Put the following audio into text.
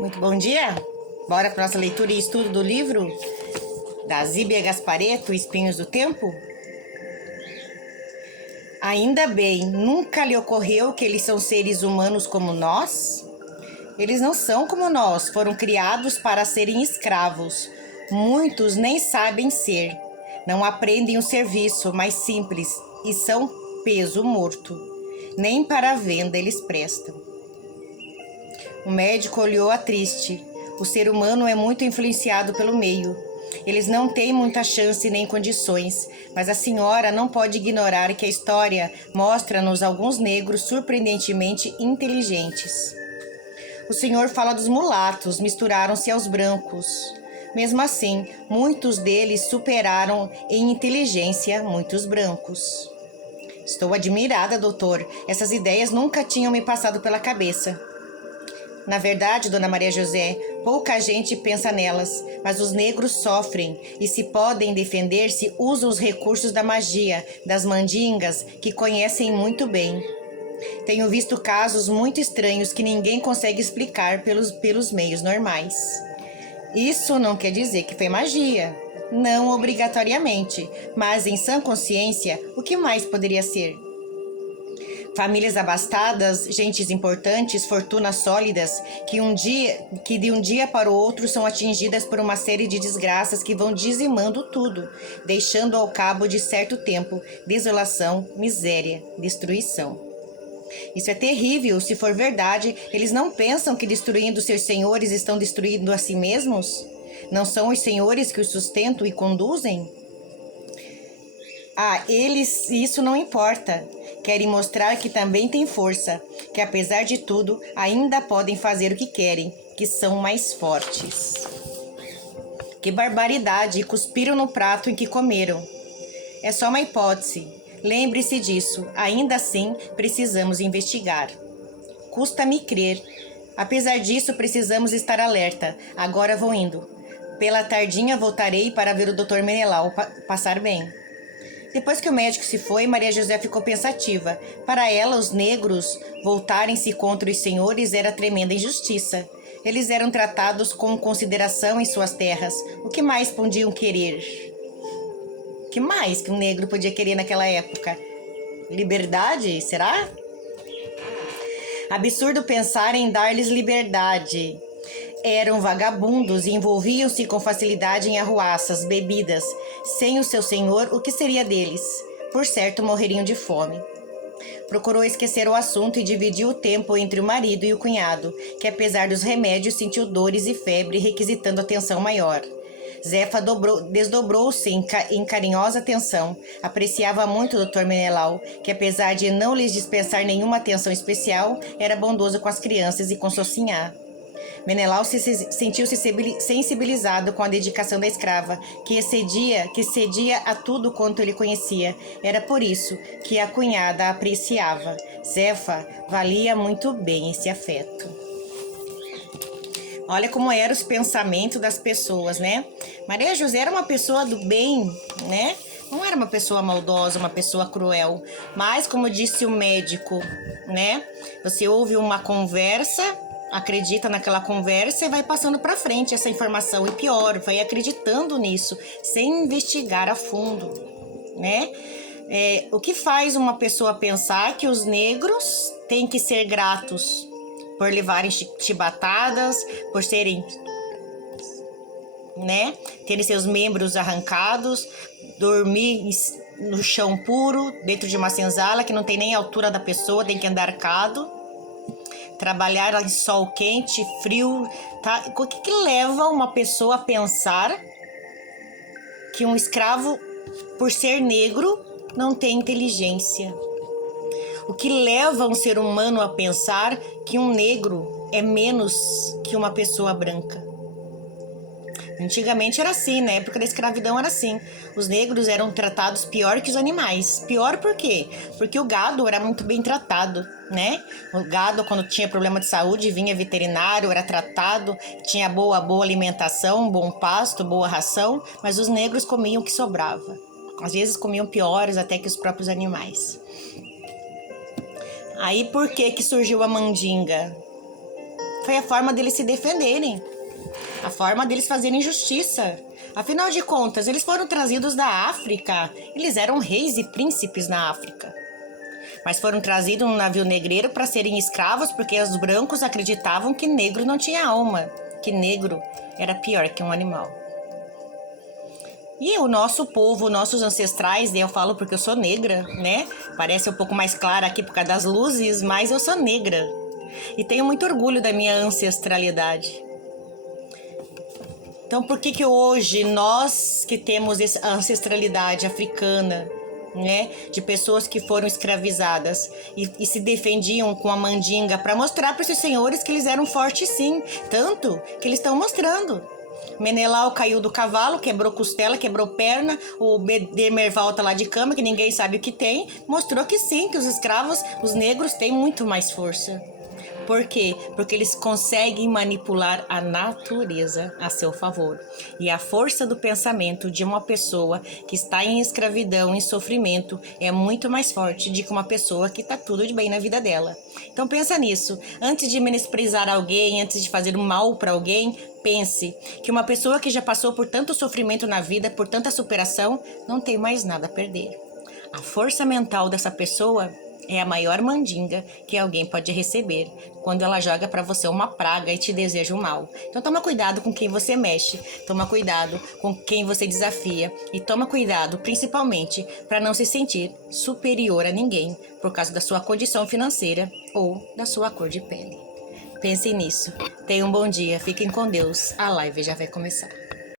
Muito bom dia! Bora para nossa leitura e estudo do livro da Zíbia Gasparetto, Espinhos do Tempo? Ainda bem, nunca lhe ocorreu que eles são seres humanos como nós? Eles não são como nós, foram criados para serem escravos. Muitos nem sabem ser, não aprendem o serviço mais simples e são peso morto. Nem para a venda eles prestam. O médico olhou-a triste. O ser humano é muito influenciado pelo meio. Eles não têm muita chance nem condições, mas a senhora não pode ignorar que a história mostra-nos alguns negros surpreendentemente inteligentes. O senhor fala dos mulatos, misturaram-se aos brancos. Mesmo assim, muitos deles superaram em inteligência muitos brancos. Estou admirada, doutor. Essas ideias nunca tinham me passado pela cabeça. Na verdade, Dona Maria José, pouca gente pensa nelas, mas os negros sofrem e, se podem defender-se, usam os recursos da magia, das mandingas, que conhecem muito bem. Tenho visto casos muito estranhos que ninguém consegue explicar pelos meios normais. Isso não quer dizer que foi magia. Não obrigatoriamente, mas em sã consciência, o que mais poderia ser? Famílias abastadas, gentes importantes, fortunas sólidas, que de um dia para o outro são atingidas por uma série de desgraças que vão dizimando tudo, deixando ao cabo de certo tempo desolação, miséria, destruição. Isso é terrível. Se for verdade, eles não pensam que destruindo seus senhores estão destruindo a si mesmos? Não são os senhores que os sustentam e conduzem? Isso não importa. Querem mostrar que também têm força, que apesar de tudo, ainda podem fazer o que querem, que são mais fortes. Que barbaridade! Cuspiram no prato em que comeram. É só uma hipótese. Lembre-se disso. Ainda assim, precisamos investigar. Custa-me crer. Apesar disso, precisamos estar alerta. Agora vou indo. Pela tardinha voltarei para ver o Dr. Menelau passar bem. Depois que o médico se foi, Maria José ficou pensativa. Para ela, os negros voltarem-se contra os senhores era tremenda injustiça. Eles eram tratados com consideração em suas terras. O que mais podiam querer? O que mais que um negro podia querer naquela época? Liberdade, será? Absurdo pensar em dar-lhes liberdade. Eram vagabundos e envolviam-se com facilidade em arruaças, bebidas. Sem o seu senhor, o que seria deles? Por certo, morreriam de fome. Procurou esquecer o assunto e dividiu o tempo entre o marido e o cunhado, que apesar dos remédios sentiu dores e febre, requisitando atenção maior. Zefa desdobrou-se em carinhosa atenção. Apreciava muito o Dr. Menelau, que apesar de não lhes dispensar nenhuma atenção especial, era bondoso com as crianças e com Socinhá. Menelau sentiu-se sensibilizado com a dedicação da escrava, que cedia a tudo quanto ele conhecia. Era por isso que a cunhada a apreciava. Zefa valia muito bem esse afeto. Olha como eram os pensamentos das pessoas, né? Maria José era uma pessoa do bem, né? Não era uma pessoa maldosa, uma pessoa cruel. Mas, como disse o médico, né? Você ouve uma conversa, acredita naquela conversa e vai passando para frente essa informação. E pior, vai acreditando nisso, sem investigar a fundo, né? O que faz uma pessoa pensar que os negros têm que ser gratos por levarem chibatadas, por serem, né, terem seus membros arrancados, dormir no chão puro, dentro de uma senzala que não tem nem a altura da pessoa, tem que andar arcado, trabalhar em sol quente, frio, tá? O que leva uma pessoa a pensar que um escravo, por ser negro, não tem inteligência? O que leva um ser humano a pensar que um negro é menos que uma pessoa branca? Antigamente era assim, na época da escravidão era assim. Os negros eram tratados pior que os animais. Pior por quê? Porque o gado era muito bem tratado, né? O gado, quando tinha problema de saúde, vinha veterinário, era tratado, tinha boa alimentação, bom pasto, boa ração, mas os negros comiam o que sobrava. Às vezes comiam piores até que os próprios animais. Aí por que surgiu a mandinga? foi a forma deles se defenderem, a forma deles fazerem justiça. Afinal de contas, eles foram trazidos da África. Eles eram reis e príncipes na África. Mas foram trazidos num navio negreiro para serem escravos porque os brancos acreditavam que negro não tinha alma, que negro era pior que um animal. E o nosso povo, nossos ancestrais, eu falo porque eu sou negra, né? Parece um pouco mais clara aqui por causa das luzes, mas eu sou negra. E tenho muito orgulho da minha ancestralidade. Então, por que hoje nós que temos essa ancestralidade africana, né, de pessoas que foram escravizadas e se defendiam com a mandinga para mostrar para esses senhores que eles eram fortes sim, tanto que eles estão mostrando. Menelau caiu do cavalo, quebrou costela, quebrou perna, o Demerval tá lá de cama, que ninguém sabe o que tem, mostrou que sim, que os escravos, os negros têm muito mais força. Por quê? Porque eles conseguem manipular a natureza a seu favor. E a força do pensamento de uma pessoa que está em escravidão, em sofrimento, é muito mais forte do que uma pessoa que está tudo de bem na vida dela. Então pensa nisso. Antes de menosprezar alguém, antes de fazer um mal para alguém, pense que uma pessoa que já passou por tanto sofrimento na vida, por tanta superação, não tem mais nada a perder. A força mental dessa pessoa é a maior mandinga que alguém pode receber quando ela joga para você uma praga e te deseja o mal. Então toma cuidado com quem você mexe, toma cuidado com quem você desafia e toma cuidado principalmente para não se sentir superior a ninguém por causa da sua condição financeira ou da sua cor de pele. Pensem nisso. Tenham um bom dia, fiquem com Deus. A live já vai começar.